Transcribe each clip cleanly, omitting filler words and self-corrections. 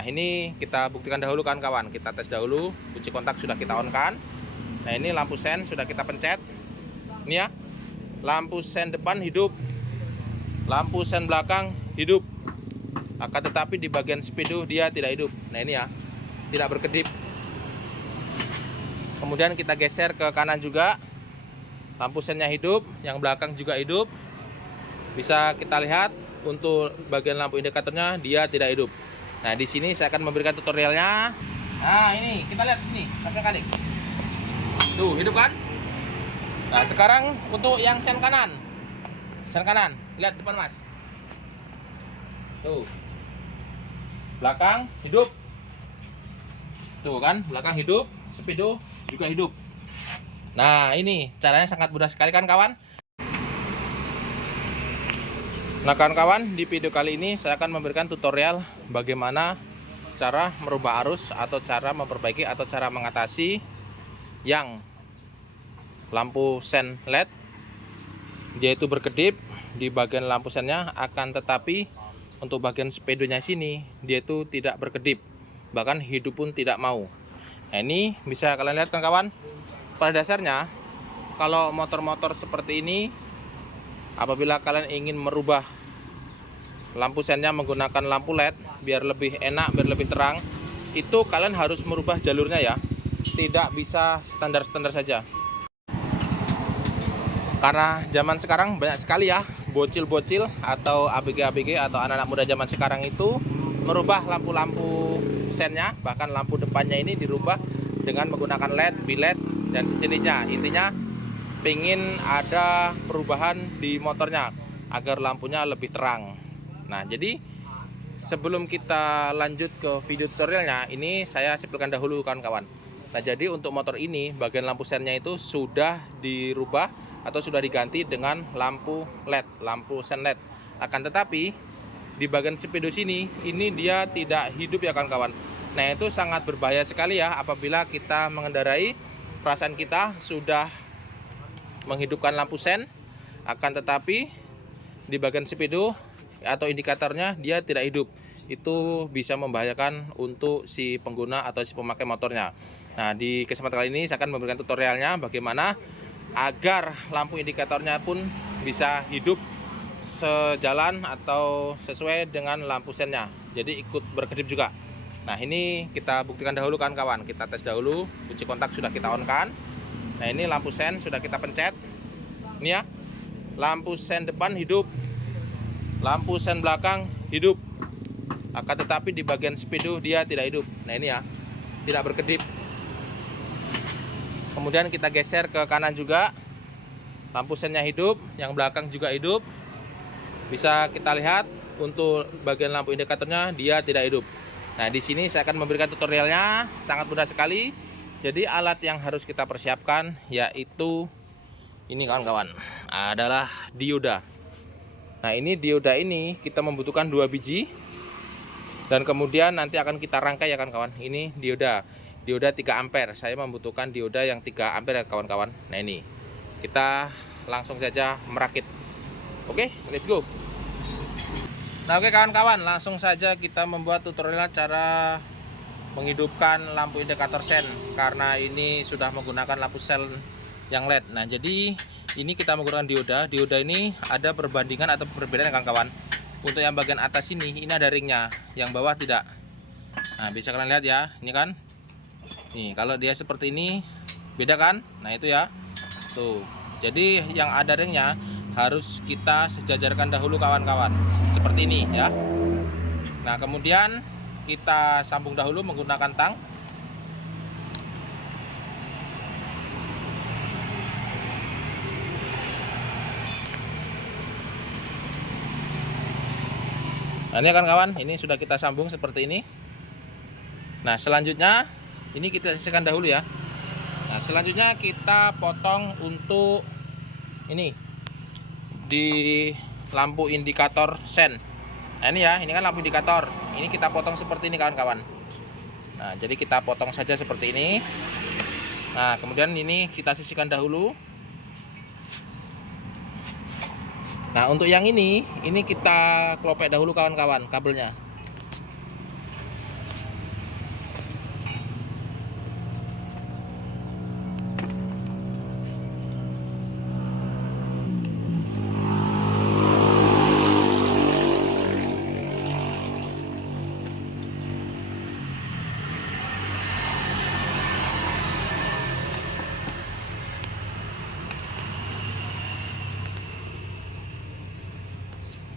Nah, ini kita buktikan dahulu kan kawan, kita tes dahulu. Kunci kontak sudah kita on kan. Nah, ini lampu sen sudah kita pencet. Ini ya, lampu sen depan hidup, lampu sen belakang hidup. Akan tetapi di bagian speedo dia tidak hidup. Nah, ini ya, tidak berkedip. Kemudian kita geser ke kanan juga, lampu sennya hidup, yang belakang juga hidup. Bisa kita lihat untuk bagian lampu indikatornya dia tidak hidup. Nah, di sini saya akan memberikan tutorialnya. Nah, ini kita lihat sini, sampai kali. Tuh, hidup kan? Nah, sekarang untuk yang sen kanan. Sen kanan, lihat depan Mas. Tuh. Belakang hidup. Tuh kan, belakang hidup, speedo juga hidup. Nah, ini caranya sangat mudah sekali kan kawan? Nah kawan-kawan, di video kali ini saya akan memberikan tutorial bagaimana cara merubah arus atau cara memperbaiki atau cara mengatasi yang lampu sen LED dia itu berkedip di bagian lampu sennya, akan tetapi untuk bagian speedonya sini dia itu tidak berkedip, bahkan hidup pun tidak mau. Nah, ini bisa kalian lihat kan kawan, pada dasarnya kalau motor-motor seperti ini, apabila kalian ingin merubah lampu sennya menggunakan lampu LED biar lebih enak, biar lebih terang, itu kalian harus merubah jalurnya ya. Tidak bisa standar-standar saja. Karena zaman sekarang banyak sekali ya bocil-bocil atau ABG-ABG atau anak-anak muda zaman sekarang itu merubah lampu-lampu sennya, bahkan lampu depannya ini dirubah dengan menggunakan LED, bilet dan sejenisnya. Intinya pengen ada perubahan di motornya agar lampunya lebih terang. Nah, jadi sebelum kita lanjut ke video tutorialnya, ini saya simpulkan dahulu kawan-kawan. Nah, jadi untuk motor ini bagian lampu sennya itu sudah dirubah atau sudah diganti dengan lampu LED, lampu sen LED. Akan tetapi di bagian speedo sini ini dia tidak hidup ya kawan-kawan. Nah, itu sangat berbahaya sekali ya apabila kita mengendarai, perasaan kita sudah menghidupkan lampu sen, akan tetapi di bagian speedo atau indikatornya dia tidak hidup. Itu bisa membahayakan untuk si pengguna atau si pemakai motornya. Nah, di kesempatan kali ini saya akan memberikan tutorialnya bagaimana agar lampu indikatornya pun bisa hidup sejalan atau sesuai dengan lampu sennya, jadi ikut berkedip juga. Nah, ini kita buktikan dahulu kan kawan, kita tes dahulu. Kunci kontak sudah kita on kan. Nah, ini lampu sen sudah kita pencet. Ini ya, lampu sen depan hidup, lampu sen belakang hidup. Akan tetapi di bagian speedo dia tidak hidup. Nah, ini ya, tidak berkedip. Kemudian kita geser ke kanan juga, lampu sennya hidup, yang belakang juga hidup. Bisa kita lihat untuk bagian lampu indikatornya dia tidak hidup. Nah, di sini saya akan memberikan tutorialnya, sangat mudah sekali. Jadi alat yang harus kita persiapkan yaitu ini kawan-kawan, adalah dioda. Nah, ini dioda ini kita membutuhkan 2 biji. Dan kemudian nanti akan kita rangkai ya kawan-kawan. Ini dioda 3 ampere. Saya membutuhkan dioda yang 3 ampere ya kawan-kawan. Nah, ini kita langsung saja merakit. Oke, let's go. Nah, oke kawan-kawan, langsung saja kita membuat tutorial cara menghidupkan lampu indikator sen, karena ini sudah menggunakan lampu sel yang LED. Nah, jadi ini kita menggunakan dioda. Dioda ini ada perbandingan atau perbedaan ya kawan-kawan. Untuk yang bagian atas ini ada ringnya, yang bawah tidak. Nah, bisa kalian lihat ya, ini kan. Nih, kalau dia seperti ini beda kan? Nah, itu ya. Tuh. Jadi yang ada ringnya harus kita sejajarkan dahulu kawan-kawan, seperti ini ya. Nah, kemudian kita sambung dahulu menggunakan tang. Nah, ini kan kawan, ini sudah kita sambung seperti ini. Nah, selanjutnya ini kita sisihkan dahulu ya. Nah, selanjutnya kita potong untuk ini di lampu indikator sen. Nah, ini ya, ini kan lampu indikator. Ini kita potong seperti ini kawan-kawan. Nah, jadi kita potong saja seperti ini. Nah, kemudian ini kita sisihkan dahulu. Nah, untuk yang ini kita kelopek dahulu kawan-kawan kabelnya.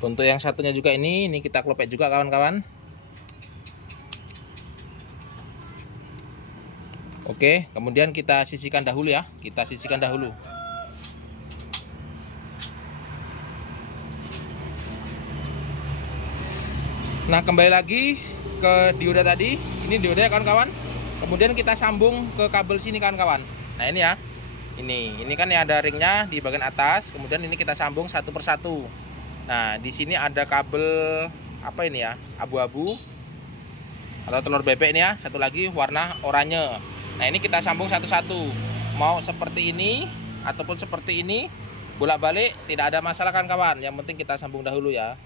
Untuk yang satunya juga ini kita klopek juga kawan-kawan. Oke, kemudian kita sisihkan dahulu ya. Kita sisihkan dahulu. Nah, kembali lagi ke dioda tadi. Ini dioda ya kawan-kawan. Kemudian kita sambung ke kabel sini kawan-kawan. Nah, ini ya. Ini kan ya ada ringnya di bagian atas. Kemudian ini kita sambung satu persatu. Nah, di sini ada kabel apa ini ya? Abu-abu atau telur bebek ini ya. Satu lagi warna oranye. Nah, ini kita sambung satu-satu. Mau seperti ini ataupun seperti ini, bolak-balik tidak ada masalah kan kawan. Yang penting kita sambung dahulu ya.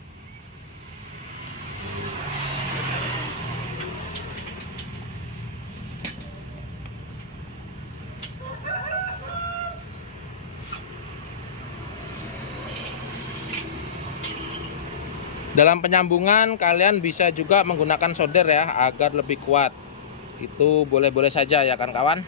Dalam penyambungan kalian bisa juga menggunakan solder ya agar lebih kuat. Itu boleh-boleh saja ya kan kawan.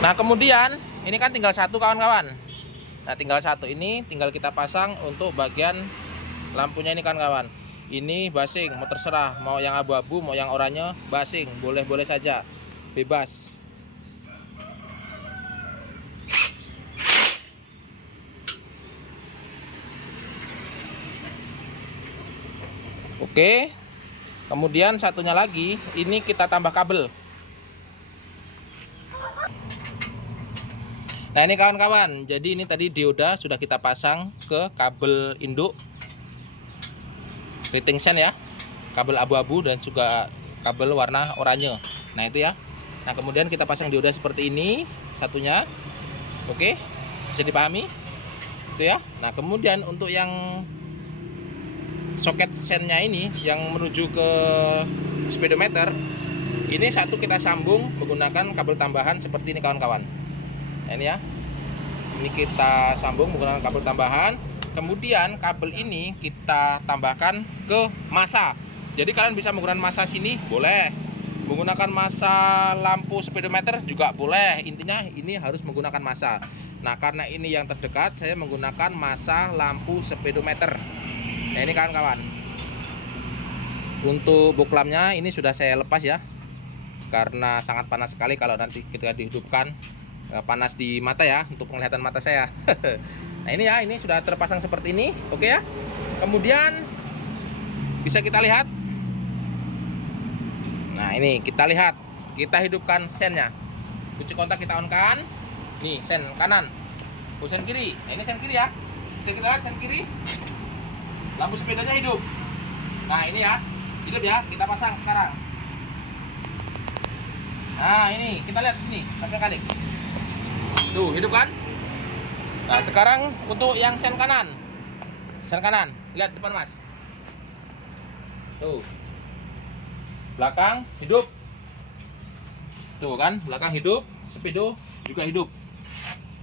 Nah, kemudian ini kan tinggal satu kawan-kawan. Nah, tinggal satu ini tinggal kita pasang untuk bagian lampunya ini kawan-kawan. Ini basing, mau terserah, mau yang abu-abu, mau yang oranye, basing, boleh-boleh saja, bebas. Oke. Kemudian satunya lagi, ini kita tambah kabel. Nah, ini kawan-kawan, jadi ini tadi dioda sudah kita pasang ke kabel induk rating sen ya, kabel abu-abu dan juga kabel warna oranye. Nah, itu ya. Nah, kemudian kita pasang dioda seperti ini satunya. Oke, bisa dipahami itu ya. Nah, kemudian untuk yang soket sennya ini yang menuju ke speedometer, ini satu kita sambung menggunakan kabel tambahan seperti ini kawan-kawan. Nah, ini ya, ini kita sambung menggunakan kabel tambahan. Kemudian kabel ini kita tambahkan ke masa. Jadi kalian bisa menggunakan masa sini boleh, menggunakan masa lampu speedometer juga boleh. Intinya ini harus menggunakan masa. Nah, karena ini yang terdekat, saya menggunakan masa lampu speedometer. Nah, ini kawan-kawan, untuk boklamnya ini sudah saya lepas ya, karena sangat panas sekali kalau nanti ketika dihidupkan. Panas di mata ya, untuk penglihatan mata saya. Nah, ini ya, ini sudah terpasang seperti ini. Oke ya. Kemudian bisa kita lihat. Nah, ini kita lihat, kita hidupkan sennya. Kunci kontak kita on kan. Nih, sen kanan. Sen kiri. Nah, ini sen kiri ya. Bisa kita lihat sen kiri. Lampu sepedanya hidup. Nah, ini ya, hidup ya. Kita pasang sekarang. Nah, ini kita lihat sini sampai kadek. Tuh, hidup kan? Nah, sekarang untuk yang sen kanan. Sen kanan, lihat depan Mas. Tuh. Belakang hidup. Tuh kan, belakang hidup, speedo juga hidup.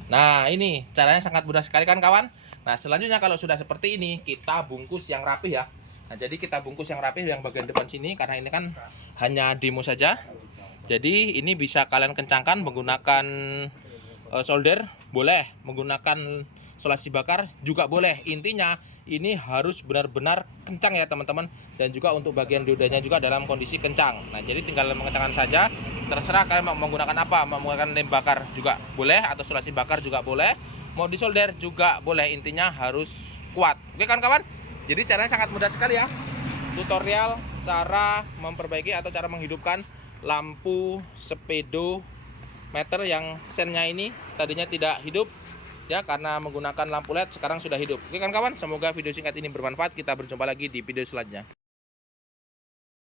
Nah, ini caranya sangat mudah sekali kan kawan? Nah, selanjutnya kalau sudah seperti ini, kita bungkus yang rapih ya. Nah, jadi kita bungkus yang rapih yang bagian depan sini, karena ini kan hanya demo saja. Jadi ini bisa kalian kencangkan menggunakan solder, boleh menggunakan solasi bakar juga boleh. Intinya ini harus benar-benar kencang ya teman-teman, dan juga untuk bagian diodanya juga dalam kondisi kencang. Nah, jadi tinggal mengencangkan saja, terserah kalian mau menggunakan apa, mau menggunakan lem bakar juga boleh atau solasi bakar juga boleh, mau disolder juga boleh. Intinya harus kuat. Oke kan kawan, jadi caranya sangat mudah sekali ya. Tutorial cara memperbaiki atau cara menghidupkan lampu speedometer yang sennya ini tadinya tidak hidup ya, karena menggunakan lampu LED sekarang sudah hidup. Oke kan kawan, semoga video singkat ini bermanfaat. Kita berjumpa lagi di video selanjutnya.